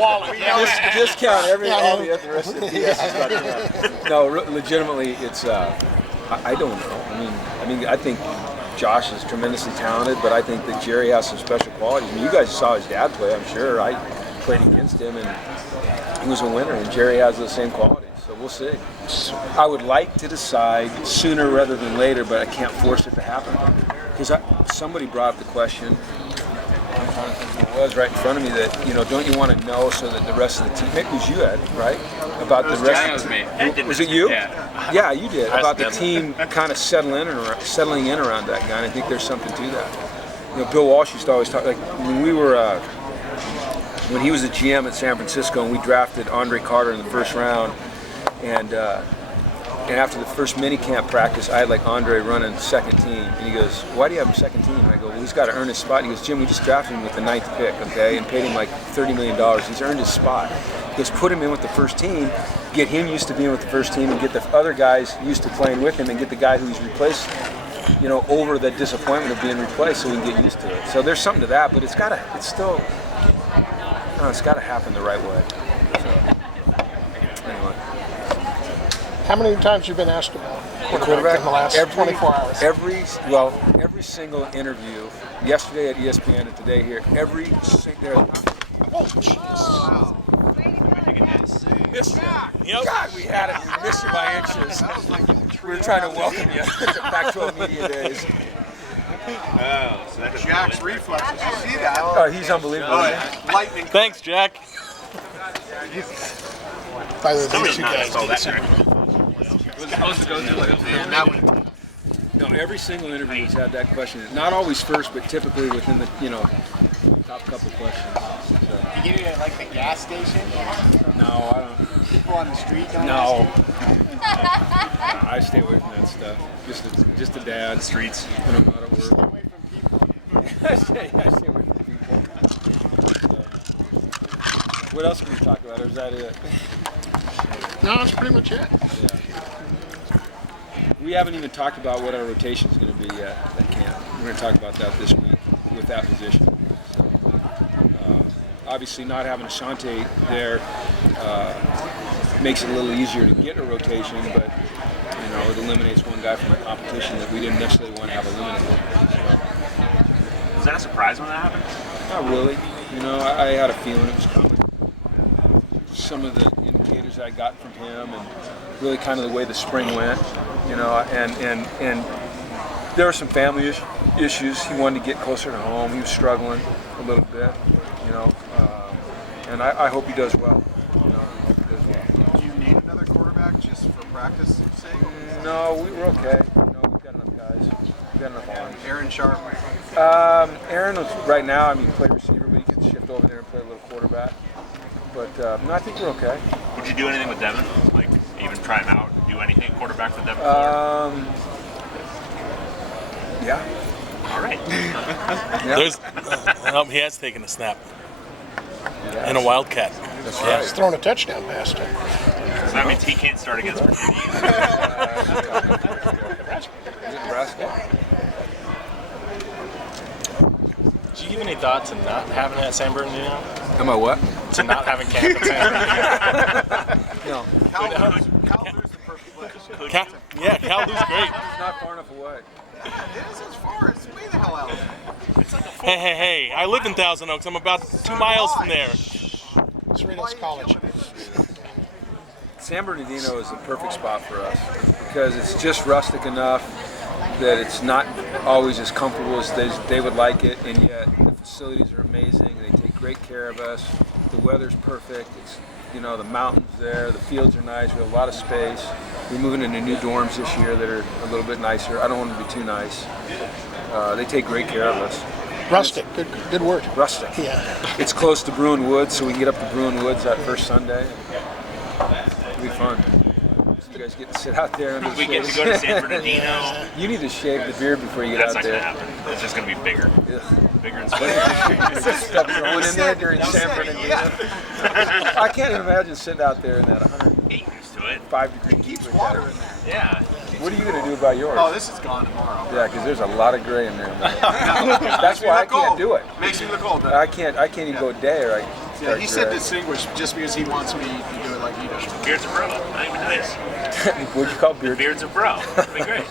wallet. Discount all the other rest of the DSs. No, legitimately, it's. I don't know. I mean, I think Josh is tremendously talented, but I think that Jerry has some special qualities. I mean, you guys saw his dad play, I'm sure. I played against him, and he was a winner, and Jerry has those same qualities. So we'll see. I would like to decide sooner rather than later, but I can't force it to happen. Because somebody brought up the question, I'm trying to think who it was right in front of me, that, don't you want to know so that the rest of the team, maybe it was you, Ed, right? About the rest of the team. Was it you? Yeah, you did. About the team kind of settling in around that guy, and I think there's something to that. Bill Walsh used to always talk, like when we were, when he was the GM at San Francisco and we drafted Andre Carter in the first round, and after the first minicamp practice, I had like Andre running second team, and he goes, "Why do you have him second team?" And I go, "Well, he's got to earn his spot." And he goes, "Jim, we just drafted him with the 9th pick, okay, and paid him like $30 million. He's earned his spot." He goes, "Put him in with the first team, get him used to being with the first team, and get the other guys used to playing with him, and get the guy who he's replaced, over the disappointment of being replaced, so we can get used to it." So there's something to that, but it's got to happen the right way. So, anyway. How many times have you been asked about quarterback in the last 24 hours? Every single interview, yesterday at ESPN and today here, every single. Oh, jeez. Missed you. Yep. God, we had it. We missed you by inches. We were trying to welcome you to Pac-12 Media Days. Oh, so that's Jack's reflexes. You see that? Oh, he's unbelievable. Lightning. Thanks, Jack. By the way, these two guys did No, every single interview has had that question. Not always first, but typically within the top couple questions. So. You get it at like the gas station? No, I don't. People on the street don't No. I stay away from that stuff. Just a dad. The streets. When I'm not at work. Stay away from people. I stay away from people. So. What else can we talk about, or is that it? No, that's pretty much it. Yeah. We haven't even talked about what our rotation is going to be yet at camp. We're going to talk about that this week with that position. So, obviously, not having Asante there makes it a little easier to get a rotation, but it eliminates one guy from the competition that we didn't necessarily want to have eliminated. So. Was that a surprise when that happened? Not really. I had a feeling it was coming. Some of the indicators I got from him, and really kind of the way the spring went, and there were some family issues. He wanted to get closer to home. He was struggling a little bit, and I hope he does well. Do you need another quarterback just for practice sake? No, we were okay. We've got enough guys. We've got enough arms. Aaron Sharp. Aaron was right now. Play receiver, but he could shift over there and play a little quarterback. But no, I think we're okay. Would you do anything with Devin? Like even try him out? Do anything quarterback with Devin? Yeah. All right. Yeah. He has taken a snap. Yes. And a Wildcat. That's Yeah, right. he's throwing a touchdown past him. So that means he can't start against Virginia. Nebraska. Did you give any thought to not having it at San Bernardino? Am I what? To not having camp at San Bernardino? No. Cal Lou's the perfect place. Cal Lou's great. It's not far enough away. It is as far as way the hell out. Hey, I live in Thousand Oaks. I'm about 2 miles from there. Cerritos College. San Bernardino is the perfect spot for us because it's just rustic enough that it's not always as comfortable as they would like it, and yet the facilities are amazing. They take great care of us. The weather's perfect. It's the mountains there. The fields are nice. We have a lot of space. We're moving into new dorms this year that are a little bit nicer. I don't want them to be too nice. They take great care of us. Rustic, good word. Rustic. Yeah. It's close to Bruin Woods, so we can get up to Bruin Woods that first Sunday. It'll be fun. You guys get to sit out there under the We get to shade. go to San Bernardino. You need to shave the beard before you get That's out not there. going to happen. It's just going to be bigger. Ugh. Bigger and sweaty. Stuff going in there during San Bernardino. I can't even imagine sitting out there in that 105 Get used to it. degree heat. Keeps water in there. Yeah. What are you going to do about yours? Oh, this is gone tomorrow. Yeah, because there's a lot of gray in there, man. That's why I can't do it. Makes me look old. I can't even go a day, or Yeah, he said distinguished just because he wants me to do it like he does. Beards of Bro. That'd be nice. What'd you call beard? Beards of Bro. That'd be great.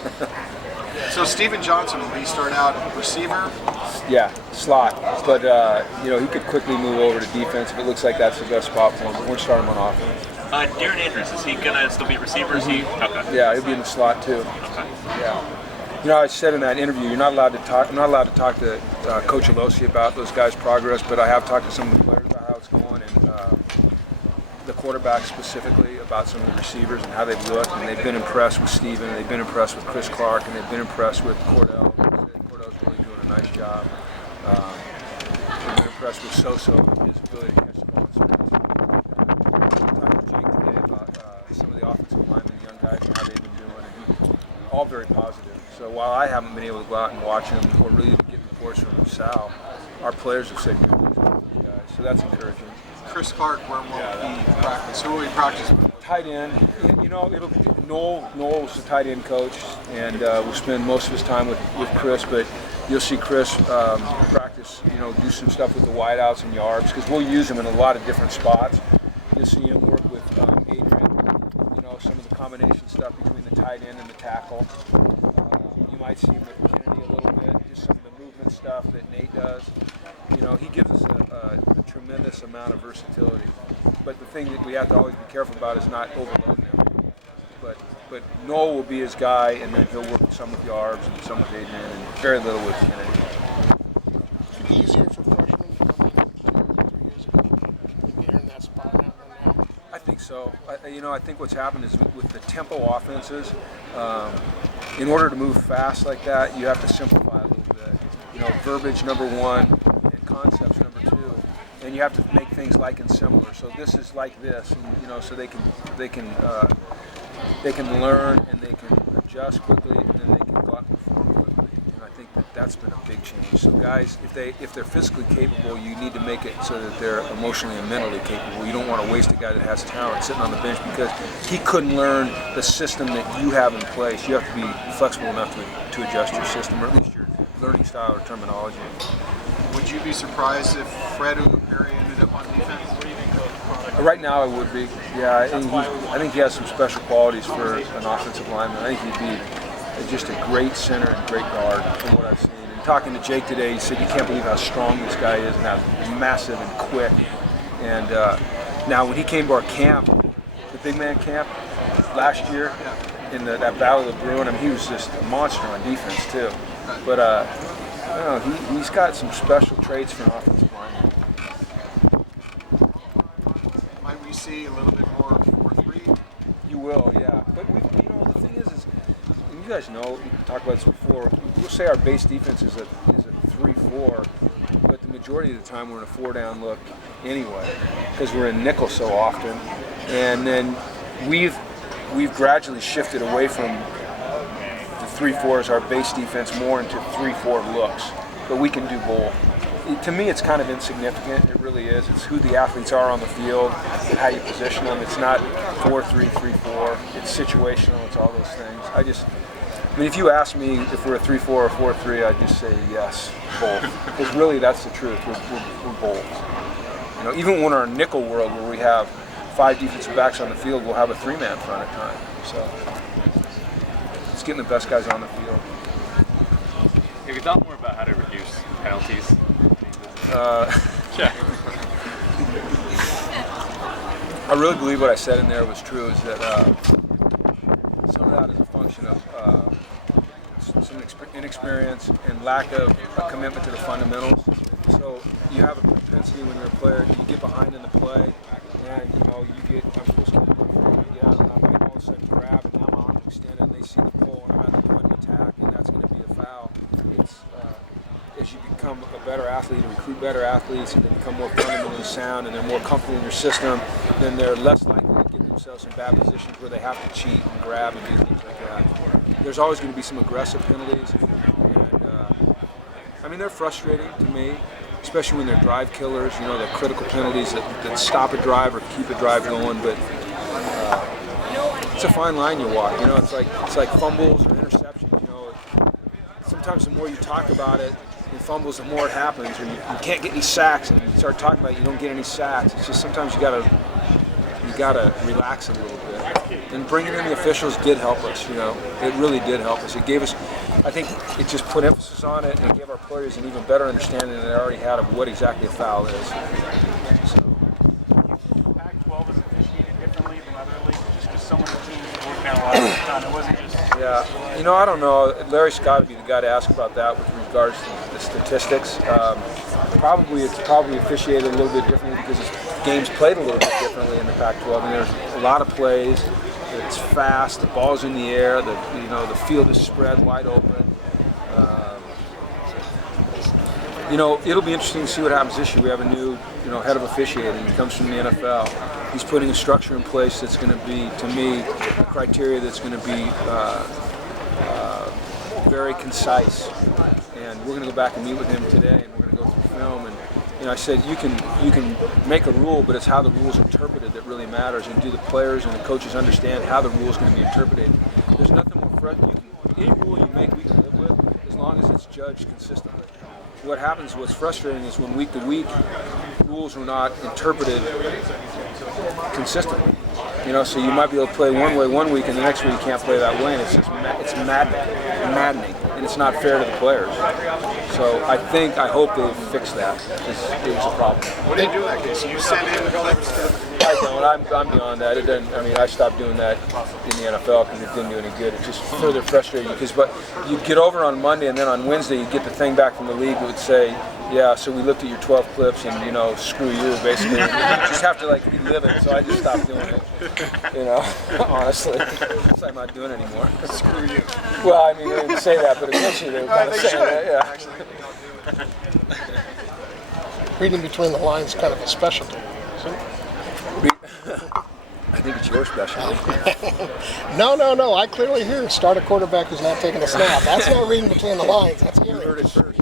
So Steven Johnson, will he start out receiver? Yeah, slot. But he could quickly move over to defense if it looks like that's the best spot for him. But we're starting him on offense. Darren Andrews, is he gonna still be a receiver? Is he? Okay. Yeah, he'll be in the slot too. Okay. Yeah. I said in that interview, you're not allowed to talk. I'm not allowed to talk to Coach Alosi about those guys' progress, but I have talked to some of the players about how it's going and the quarterback specifically about some of the receivers and how they've looked, and they've been impressed with Steven, they've been impressed with Chris Clark, and they've been impressed with Cordell. Cordell's really doing a nice job. They've been impressed with Soso and his ability to catch the ball in space. I talked to Jake today about some of the offensive linemen, the young guys, and how they've been doing, and all very positive. So while I haven't been able to go out and watch them or really get reports from Sal, our players have said good things about these guys, so that's encouraging. Chris Clark, where will he practice? Who will he practice with? Tight end. Noel's the tight end coach, and we'll spend most of his time with Chris, but you'll see Chris practice, do some stuff with the wideouts and yarbs, because we'll use him in a lot of different spots. You'll see him work with Adrian, some of the combination stuff between the tight end and the tackle. You might see him with Kennedy a little bit, just some of the movement stuff that Nate does. He gives us a tremendous amount of versatility. But the thing that we have to always be careful about is not overloading him. But Noel will be his guy, and then he'll work some with Yarbs and some with Adrian, and very little with Kennedy. Should it be easier for freshmen to come in 2 years ago? They're in that spot now than now. I think so. I think what's happened is with the tempo offenses, in order to move fast like that, you have to simplify a little bit. Verbiage number one, and concepts number two, and you have to make things like and similar. So this is like this, and so they can learn and they can adjust quickly, and then they can go out and perform quickly. And I think that's been a big change. So guys, if they're physically capable, you need to make it so that they're emotionally and mentally capable. You don't want to waste a guy that has talent sitting on the bench because he couldn't learn the system that you have in place. You have to be flexible enough to adjust your system, or at least your learning style or terminology. Would you be surprised if Fred Perry ended up on defense? Right now, I would be. Yeah, I think he has some special qualities for an offensive lineman. I think he'd be just a great center and great guard from what I've seen. And talking to Jake today, he said you can't believe how strong this guy is and how massive and quick. And now when he came to our camp, the big man camp last year in that battle of the Bruin, he was just a monster on defense too. But I don't know, he's got some special traits for an offensive lineman. Might we see a little bit more 4-3? You will, yeah. But the thing is, and you guys know, we talked about this before. We'll say our base defense is a 3-4, but the majority of the time we're in a 4-down look anyway, because we're in nickel so often. And then we've gradually shifted away from 3-4 as our base defense more into 3-4 looks, but we can do both. To me, it's kind of insignificant. It really is. It's who the athletes are on the field and how you position them. It's not 4-3, 3-4. It's situational. It's all those things. If you ask me if we're a 3-4 or 4-3, I'd just say yes, both. Because really, that's the truth. We're both. Even when we're in nickel world where we have 5 defensive backs on the field, we'll have a 3-man front at times. So. It's getting the best guys on the field. Can you talk more about how to reduce penalties? Sure. I really believe what I said in there was true, is that some of that is a function of some inexperience and lack of a commitment to the fundamentals. So you have a propensity when you're a player, you get behind in the play, and I'm supposed to get out and I might all of a sudden grab, and now my arm's extended, and they see the pull, and I'm at the point of attack, and that's going to be a foul. It's as you become a better athlete and recruit better athletes, and they become more fundamentally sound, and they're more comfortable in your system, then they're less likely to get themselves in bad positions where they have to cheat and grab and do things like that. There's always going to be some aggressive penalties, and they're frustrating to me, especially when they're drive killers. They're critical penalties that stop a drive or keep a drive going. But it's a fine line you walk. It's like fumbles or interceptions. Sometimes the more you talk about it, fumbles, the more it happens, or you can't get any sacks, and you start talking about you don't get any sacks. It's just sometimes you gotta relax a little bit. And bringing in the officials did help us. It really did help us. It gave us, I think, it just put emphasis on it, and it gave our players an even better understanding than they already had of what exactly a foul is. So. Pac-12 is officiated differently than other leagues, just because some of the teams were penalized a ton. It wasn't just. Yeah, I don't know. Larry Scott would be the guy to ask about that with regards to the statistics. It's probably officiated a little bit differently because the game's played a little bit differently in the Pac-12. And there's a lot of plays. It's fast. The ball's in the air. The field is spread wide open. It'll be interesting to see what happens this year. We have a new, head of officiating. He comes from the NFL. He's putting a structure in place that's going to be, to me, a criteria that's going to be very concise. And we're going to go back and meet with him today, and we're going to go through film. And I said, you can make a rule, but it's how the rule's interpreted that really matters. And do the players and the coaches understand how the rule is going to be interpreted? There's nothing more frustrating. Any rule you make, we can live with, as long as it's judged consistently. What's frustrating is when week to week rules are not interpreted consistently. So you might be able to play one way one week and the next week you can't play that way, and it's maddening, and it's not fair to the players. So I hope they fix that, because it was a problem. What do you do in that case? You send in clips? I don't. I'm beyond that. It doesn't. I stopped doing that in the NFL because it didn't do any good. It just further frustrated you. But you'd get over on Monday, and then on Wednesday you'd get the thing back from the league that would say, yeah, so we looked at your 12 clips, and screw you, basically. You just have to relive it. So I just stopped doing it. Honestly, so I'm not doing it anymore. Screw you. Well, they didn't say that, but eventually they were kind of saying that. Yeah. Actually. Reading between the lines is kind of a specialty. So. I think it's your specialty. No. I clearly hear start a quarterback who's not taking a snap. That's not reading between the lines. That's You heard it first.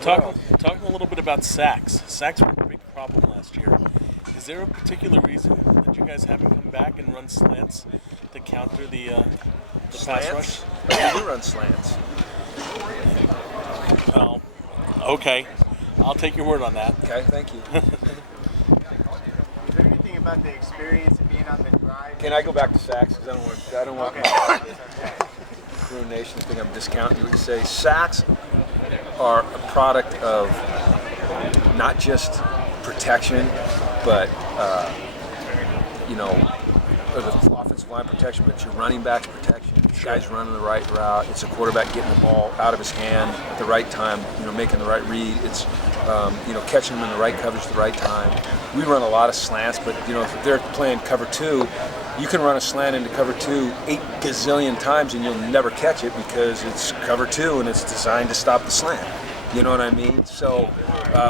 Talking a little bit about sacks. Sacks were a big problem last year. Is there a particular reason that you guys haven't come back and run slants to counter the pass rush? We do run slants. Oh, okay. I'll take your word on that. Okay, thank you. Is there anything about the experience of being on the drive? Can I go back to sacks? Because I don't want Bruin Nation to think I'm discounting what you say. Sacks are a product of not just protection, but or the offensive line protection, but your running back's protection. This guy's running the right route. It's a quarterback getting the ball out of his hand at the right time, making the right read. It's catching him in the right coverage at the right time. We run a lot of slants, but if they're playing cover two, you can run a slant into cover two 8 gazillion times and you'll never catch it because it's cover two and it's designed to stop the slant. You know what I mean? So,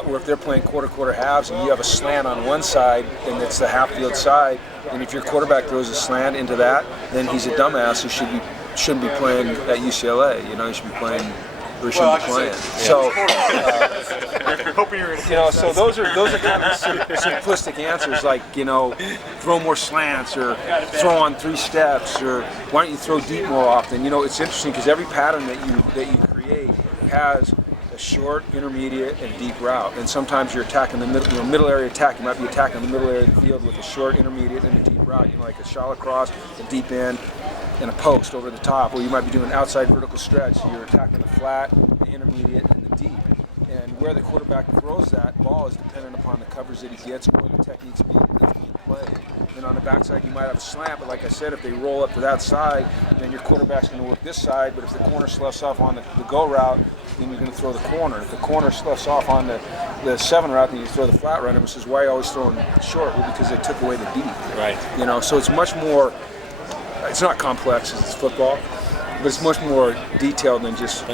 or if they're playing quarter halves and you have a slant on one side and it's the half field side, and if your quarterback throws a slant into that, then he's a dumbass who shouldn't be playing at UCLA. He should be playing. Or shouldn't be playing. So, so those are kind of simplistic answers, like throw more slants or throw on 3 steps, or why don't you throw deep more often? It's interesting because every pattern that you create has a short, intermediate, and deep route. And sometimes you're attacking the middle area attack. You might be attacking the middle area of the field with a short, intermediate, and a deep route. Like a shallow cross, a deep end, and a post over the top. Or you might be doing an outside vertical stretch. So you're attacking the flat, the intermediate, and the deep. And where the quarterback throws that ball is dependent upon the coverage that he gets or the techniques that's being played. Then on the backside, you might have a slant, but like I said, if they roll up to that side, then your quarterback's going to work this side. But if the corner sloughs off on the go route, then you're going to throw the corner. If the corner sloughs off on the 7 route, then you throw the flat route. And says, why are you always throwing short? Well, because they took away the deep. Right. So it's much more. It's not complex as it's football, but it's much more detailed than just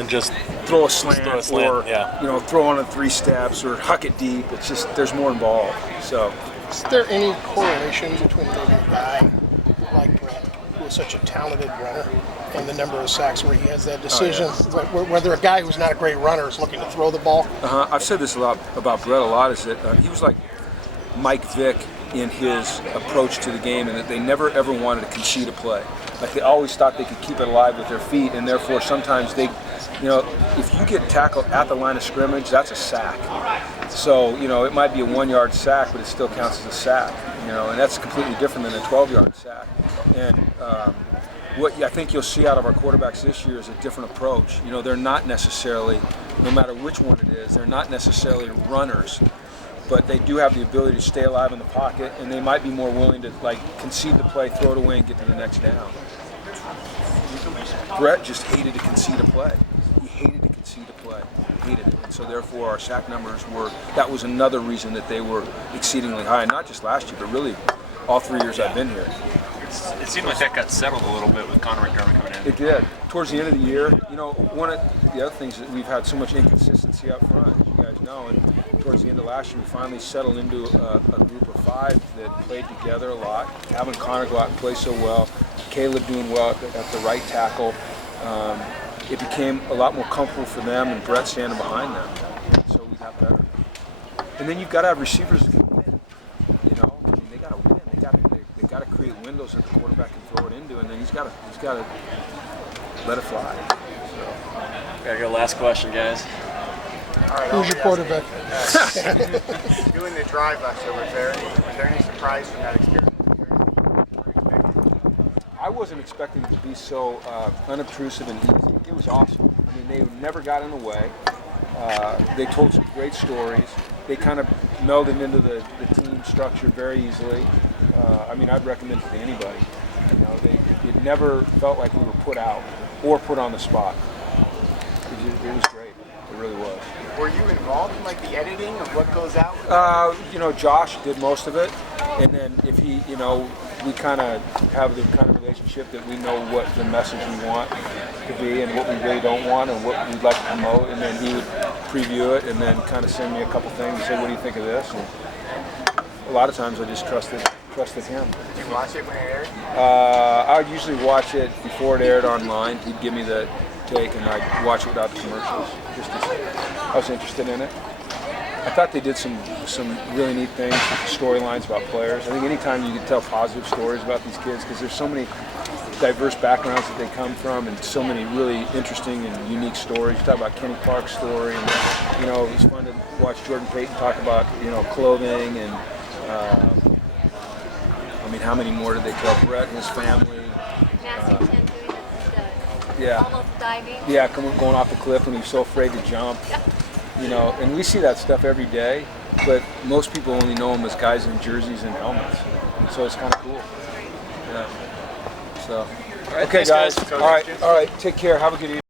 throw a slant, or yeah. Throw on 3 steps or huck it deep. It's just there's more involved. So, is there any correlation between maybe a guy like Brett, who is such a talented runner, and the number of sacks where he has that decision? Oh, yeah. Whether a guy who's not a great runner is looking to throw the ball? I've said this a lot about Brett. Is that he was like Mike Vick in his approach to the game, and that they never ever wanted to concede a play. Like they always thought they could keep it alive with their feet, and therefore sometimes they, if you get tackled at the line of scrimmage, that's a sack. So, it might be a 1-yard sack, but it still counts as a sack, and that's completely different than a 12-yard sack. And what I think you'll see out of our quarterbacks this year is a different approach. They're not necessarily, no matter which one it is, they're not necessarily runners, but they do have the ability to stay alive in the pocket, and they might be more willing to concede the play, throw it away, and get to the next down. Brett just hated to concede a play. He hated to concede a play. Hated it. And so therefore our sack numbers that was another reason that they were exceedingly high, not just last year, but really all 3 years I've been here. It seemed like that got settled a little bit with Connor McDermott coming in. It did. Towards the end of the year, one of the other things that we've had so much inconsistency up front, as you guys know, and towards the end of last year, we finally settled into a group of 5 that played together a lot. Having Connor go out and play so well, Caleb doing well at the right tackle, it became a lot more comfortable for them, and Brett standing behind them. So we got better. And then you've got to have receivers that can win. They got to win. They got to create windows that the quarterback can throw it into, and then he's got to let it fly. So. Gotta go. Last question, guys. All right, Who's your quarterback? Doing the drive last year, was there any surprise from that experience? I wasn't expecting it to be so unobtrusive and easy. It was awesome. They never got in the way. They told some great stories. They kind of melded into the team structure very easily. I'd recommend it to anybody. It never felt like we were put out or put on the spot. It was great. It really was. Were you involved in the editing of what goes out? Josh did most of it, and then if he, we kind of have the kind of relationship that we know what the message we want to be and what we really don't want and what we'd like to promote, and then he would preview it and then kind of send me a couple things and say, what do you think of this? And a lot of times I just trusted him. Did you watch it when it aired? I would usually watch it before it aired online. He'd give me the take and I'd watch it without the commercials. I was interested in it. I thought they did some really neat things with the storylines about players. I think anytime you can tell positive stories about these kids, because there's so many diverse backgrounds that they come from and so many really interesting and unique stories. You talk about Kenny Clark's story, and it was fun to watch Jordan Payton talk about clothing and how many more did they tell? Brett and his family. Almost diving. Yeah, going off the cliff when he was so afraid to jump. And we see that stuff every day, but most people only know them as guys in jerseys and helmets. And so it's kind of cool. Yeah. So, okay, thanks, guys. All right. Take care. Have a good evening.